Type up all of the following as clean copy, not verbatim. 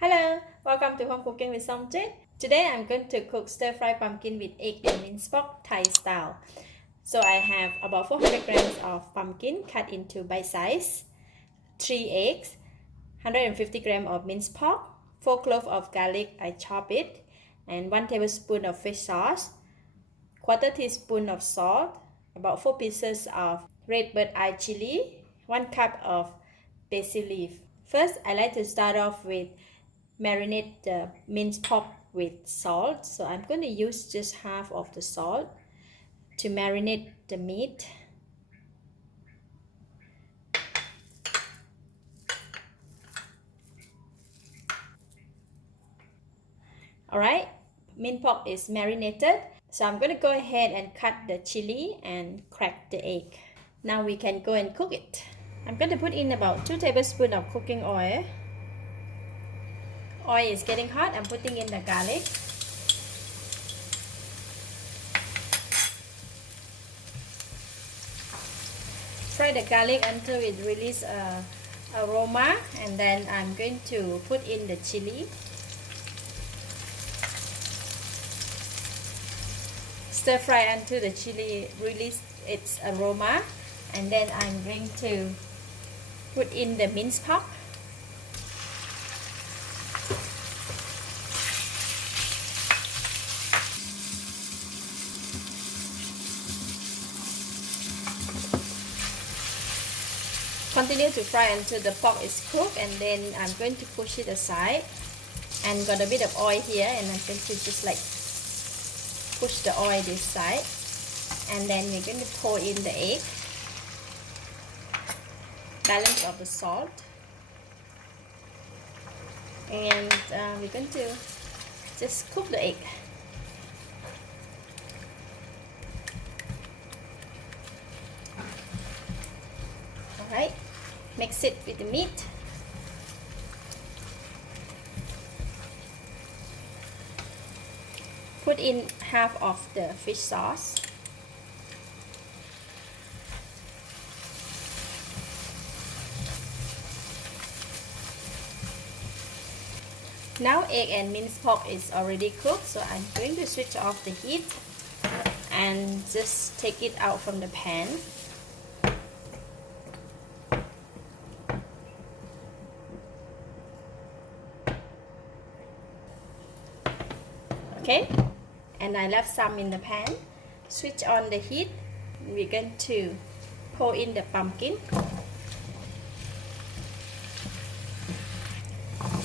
Hello, welcome to Home Cooking with Somjit. Today I'm going to cook stir-fry pumpkin with egg and minced pork Thai style. So I have about 400 grams of pumpkin cut into bite size, 3 eggs, 150 grams of minced pork, 4 cloves of garlic I chop it, and 1 tablespoon of fish sauce, quarter teaspoon of salt, about 4 pieces of red bird eye chili, 1 cup of basil leaf. First, I like to start off with marinate the minced pork with salt. So I'm going to use just half of the salt to marinate the meat. Alright, minced pork is marinated. So I'm going to go ahead and cut the chili and crack the egg. Now we can go and cook it. I'm going to put in about 2 tablespoons of cooking oil. Oil is getting hot. I'm putting in the garlic. Fry the garlic until it releases aroma, and then I'm going to put in the chili. Stir fry until the chili releases its aroma, and then I'm going to put in the minced pork. Continue to fry until the pork is cooked, and then I'm going to push it aside, and got a bit of oil here, and I'm going to just like push the oil this side, and then we're going to pour in the egg, balance of the salt, and we're going to just cook the egg. Alright, mix it with the meat. Put in half of the fish sauce. Now egg and minced pork is already cooked, so I'm going to switch off the heat and just take it out from the pan. Okay, and I left some in the pan. Switch on the heat. We're going to pour in the pumpkin.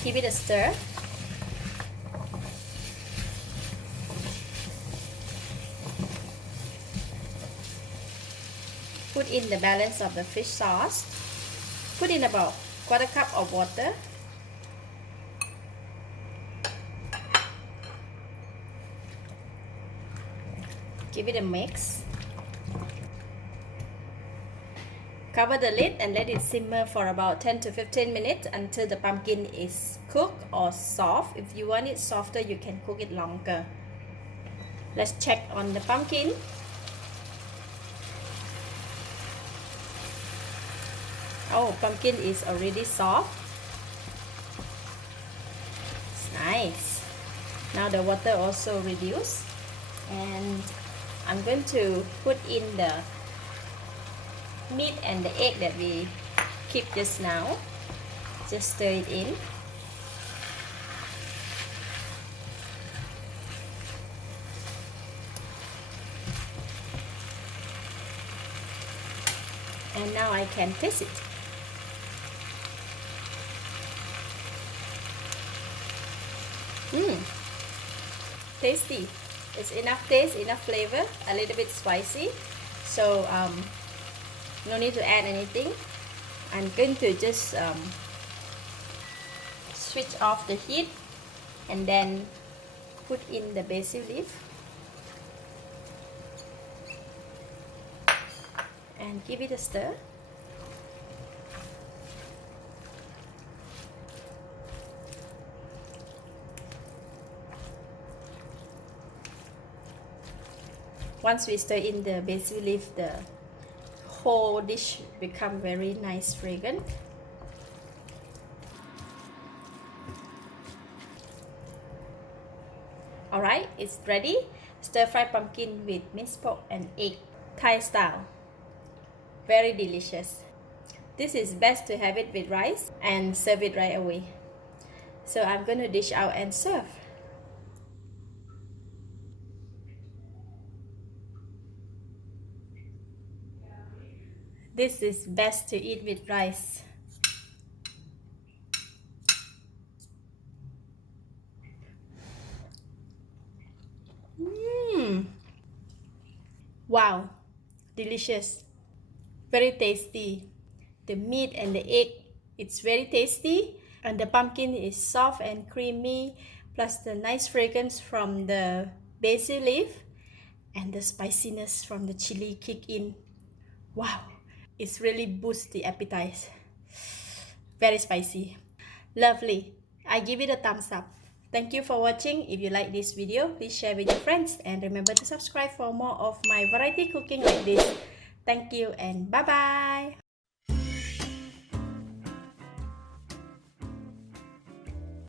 Give it a stir. Put in the balance of the fish sauce. Put in about quarter cup of water. Give it a mix. Cover the lid and let it simmer for about 10 to 15 minutes until the pumpkin is cooked or soft. If you want it softer, you can cook it longer. Let's check on the pumpkin. Oh, pumpkin is already soft. It's nice. Now the water also reduced, and I'm going to put in the meat and the egg that we keep just now. Just stir it in. And now I can taste it. Tasty. It's enough taste, enough flavor, a little bit spicy, so no need to add anything. I'm going to just switch off the heat and then put in the basil leaf and give it a stir. Once we stir in the basil leaf, the whole dish become very nice fragrant. Alright, it's ready. Stir fry pumpkin with minced pork and egg, Thai style. Very delicious. This is best to have it with rice and serve it right away. So I'm going to dish out and serve. This is best to eat with rice. Wow, delicious. Very tasty. The meat and the egg, it's very tasty, and the pumpkin is soft and creamy, plus the nice fragrance from the basil leaf and the spiciness from the chili kick in. Wow, it's really boosts the appetite. Very spicy. Lovely. I give it a thumbs up. Thank you for watching. If you like this video, please share with your friends and remember to subscribe for more of my variety cooking like this. Thank you and bye bye.